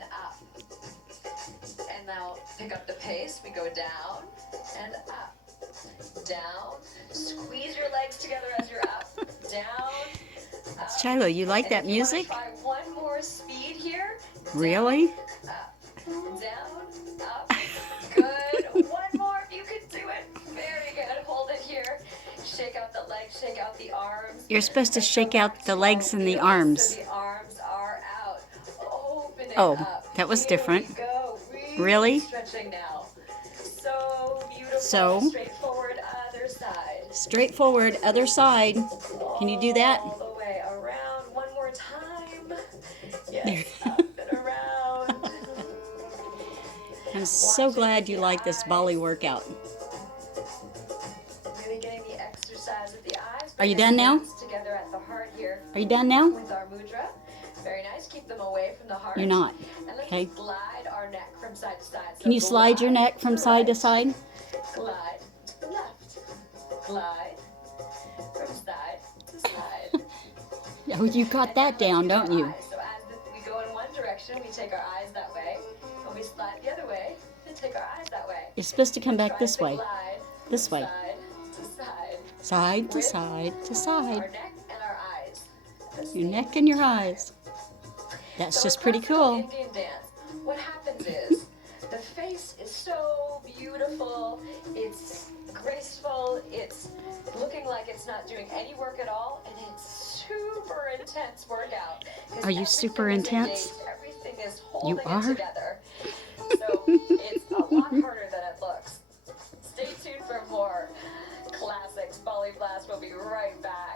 and up. And now pick up the pace. We go down and up. Down. Squeeze your legs together as you're up. Down. Up. Shiloh, you like that music? Try one more speed here. Really? Down, up. Down, up. Good. One more. You can do it. Very good. Hold it here. Shake out the legs. Shake out the arms. You're supposed to shake out the legs and the arms. So the arms are out. Open it up. That was different. Here we go. Really? Stretching now. So beautiful. So? Straightforward other side. Straightforward, other side. Can you do that? All the way around. One more time. Yes, up and around. I'm so glad you like this Bolly workout. Really getting the exercise of the eyes. Are you done now? Together at the heart here. Are you done now? With our mudra. Very nice. Keep them away from the heart. You're not. And let's Okay. glide our neck from side to side. So Can you slide your neck from side to side? Glide to the left. Glide from side to side. Oh, you got that down, don't you? So as we go in one direction, we take our eyes that way. When we slide the other way, we take our eyes that way. You're supposed to come back this way. Glide This way. side to side. Side to side to Our side. neck and our eyes. Your neck and your eyes. That's So just in pretty classical cool. Indian dance, what happens is the face is so beautiful, it's graceful, it's looking like it's not doing any work at all, and it's super intense workout. 'Cause Are you super everything is intense? engaged, everything is holding are? it together. So it's a lot harder than it looks. Stay tuned for more classics. Bolly Blast will be right back.